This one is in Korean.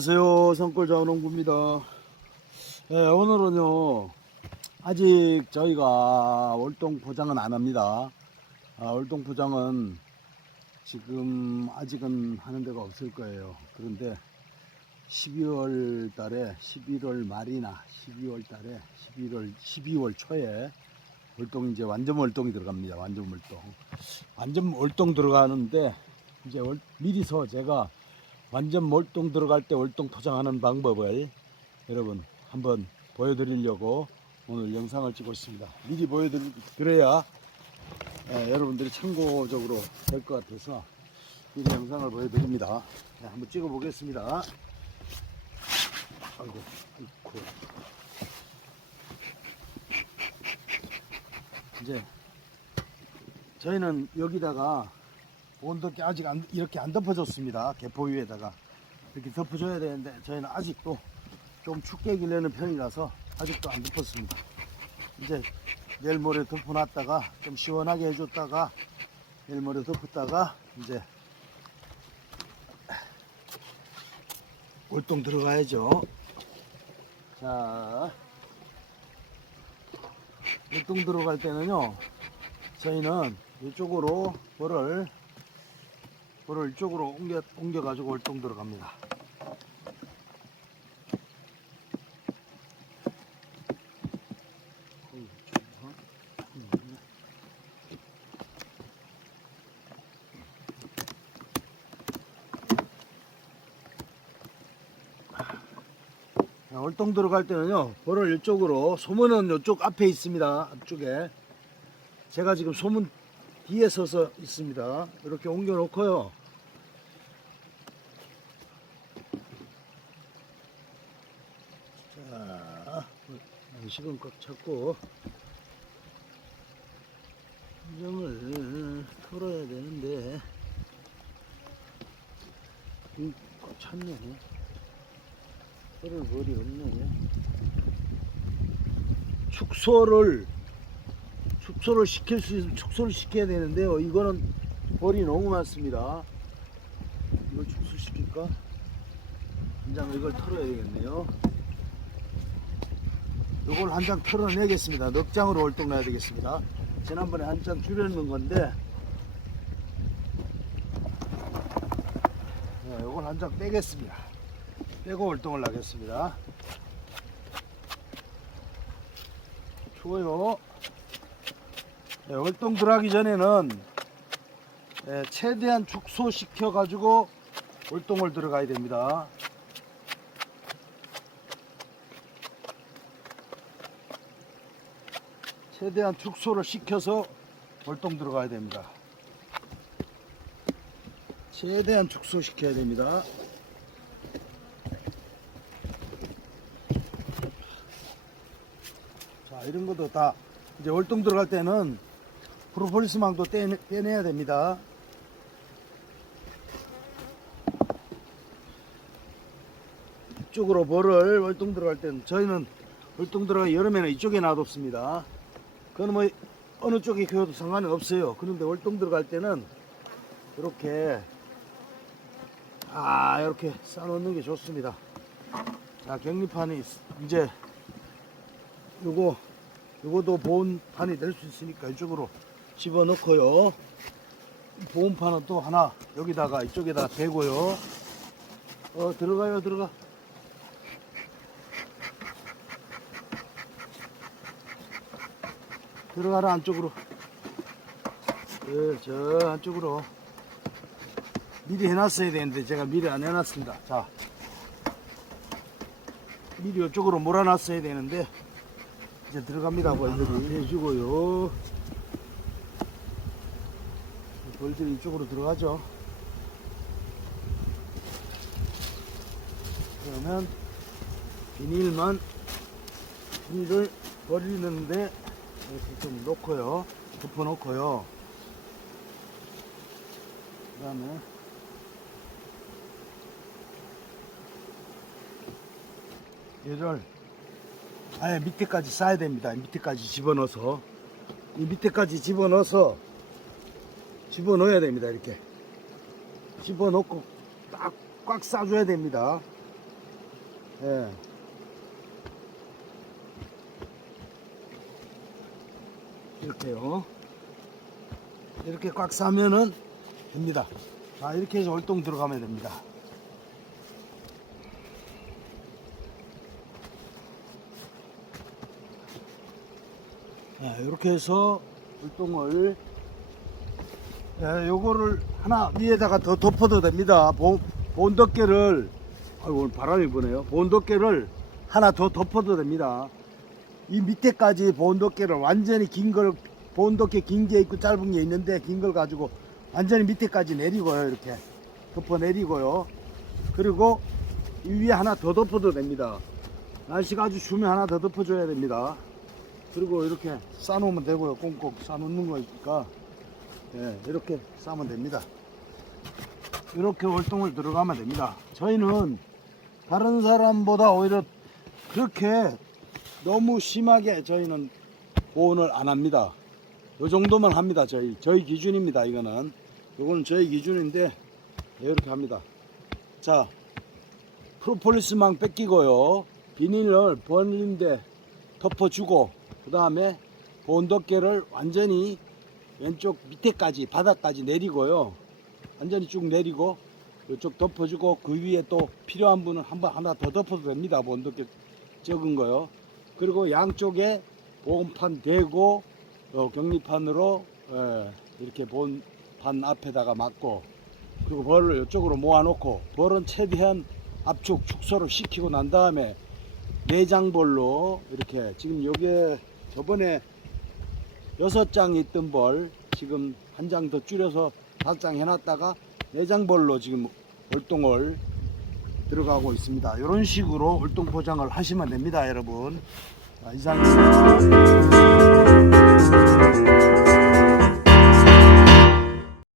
안녕하세요. 산골자원농부입니다. 네, 오늘은요, 아직 저희가 월동 포장은 안 합니다. 아, 월동 포장은 지금 아직은 하는 데가 없을 거예요. 그런데 12월 달에, 11월 말이나 12월 달에, 11월, 12월 초에 월동 이제 완전 월동이 들어갑니다. 완전 월동. 완전 월동 들어가는데 이제 월- 미리서 제가 완전 몰동 들어갈 때 월동 토장하는 방법을 여러분 한번 보여드리려고 오늘 영상을 찍고 있습니다. 미리 보여드려야 예, 여러분들이 참고적으로 될 것 같아서 미리 영상을 보여드립니다. 네, 한번 찍어보겠습니다. 아이고, 아이고. 이제 저희는 여기다가 온도계 아직 안, 이렇게 안 덮어줬습니다. 개포 위에다가 이렇게 덮어줘야 되는데 저희는 아직도 좀 춥게 기르는 편이라서 아직도 안 덮었습니다. 이제 내일 모레 덮어놨다가 좀 시원하게 해줬다가 내일 모레 덮었다가 이제 월동 들어가야죠. 자, 월동 들어갈 때는요, 저희는 이쪽으로 볼을 볼을 이쪽으로 옮겨 옮겨 가지고 월동 들어갑니다. 자, 월동 들어갈 때는요, 볼을 이쪽으로, 소문은 이쪽 앞에 있습니다. 앞쪽에. 제가 지금 소문 뒤에 서서 있습니다. 이렇게 옮겨 놓고요. 자, 양 식은 꽉 잡고, 인정을 털어야 되는데, 이꽉 찼네. 털을 머리 없네. 축소를 축소를 시킬 수 있으면 축소를 시켜야 되는데요. 이거는 벌이 너무 많습니다. 이걸 축소시킬까? 한장 이걸 털어야 되겠네요. 이걸 한 장 털어내겠습니다. 넉 장으로 월동 놔야 되겠습니다. 지난번에 한 장 줄여놓은 건데, 네, 이걸 한 장 빼겠습니다. 빼고 월동을 나겠습니다. 추워요. 네, 월동 들어가기 전에는 예, 최대한 축소시켜 가지고 월동을 들어가야 됩니다. 최대한 축소를 시켜서 월동 들어가야 됩니다. 최대한 축소시켜야 됩니다. 자, 이런 것도 다 이제 월동 들어갈 때는 프로폴리스망도 떼내, 빼내야 됩니다. 이쪽으로 볼을 월동 들어갈 때는 저희는 월동 들어가 여름에는 이쪽에 놔뒀습니다. 그건 뭐 어느 쪽에 키워도 상관이 없어요. 그런데 월동 들어갈 때는 이렇게 아 이렇게 싸놓는 게 좋습니다. 자 격리판이 이제 요거 요거도 보온판이 될 수 있으니까 이쪽으로 집어넣고요. 보온판은 또 하나 여기다가 이쪽에다 대고요. 어 들어가요 들어가. 들어가라 안쪽으로. 그, 저 안쪽으로. 미리 해놨어야 되는데 제가 미리 안 해놨습니다. 자, 미리 이쪽으로 몰아놨어야 되는데 이제 들어갑니다. 벌들이 해주고요. 벌들이 이쪽으로 들어가죠. 그러면 비닐만 비닐을 버리는데 이렇게 좀 놓고요. 덮어 놓고요. 그 다음에 얘를 아예 밑에까지 싸야 됩니다. 밑에까지 집어넣어서 이 밑에까지 집어넣어서 집어넣어야 됩니다. 이렇게 집어넣고 딱 꽉 싸줘야 됩니다. 예. 이렇게요. 이렇게 꽉 싸면은 됩니다. 자, 이렇게 해서 월동 들어가면 됩니다. 자, 이렇게 해서 월동을 예, 요거를 하나 위에다가 더 덮어도 됩니다. 보, 본덮개를 아이고 오늘 바람이 부네요. 본덮개를 하나 더 덮어도 됩니다. 이 밑에까지 본덮개를 완전히 긴걸 본덮개 긴게 있고 짧은 게 있는데 긴 걸 가지고 완전히 밑에까지 내리고요. 이렇게 덮어 내리고요. 그리고 이 위에 하나 더 덮어도 됩니다. 날씨가 아주 추우면 하나 더 덮어줘야 됩니다. 그리고 이렇게 싸놓으면 되고요. 꽁꽁 싸놓는 거니까 예, 이렇게 싸면 됩니다. 이렇게 월동을 들어가면 됩니다. 저희는 다른 사람보다 오히려 그렇게 너무 심하게 저희는 보온을 안 합니다. 요 정도만 합니다. 저희 저희 기준입니다. 이거는 이거는 저희 기준인데 예, 이렇게 합니다. 자 프로폴리스망 뺏기고요. 비닐을 버린데 덮어주고 그 다음에 보온덮개를 완전히 왼쪽 밑에까지 바닥까지 내리고요. 완전히 쭉 내리고 이쪽 덮어주고 그 위에 또 필요한 분은 한번 하나 더 덮어도 됩니다. 보온덮개 적은 거요. 그리고 양쪽에 보온판 대고 어, 격리판으로 예, 이렇게 보온판 앞에다가 막고 그리고 벌을 이쪽으로 모아놓고 벌은 최대한 압축 축소를 시키고 난 다음에 내장벌로 이렇게 지금 요게 저번에 여섯 장 있던 벌 지금 한 장 더 줄여서 다섯 장 해놨다가 내장벌로 지금 월동을 들어가고 있습니다. 이런 식으로 울동 포장을 하시면 됩니다, 여러분. 이상입니다.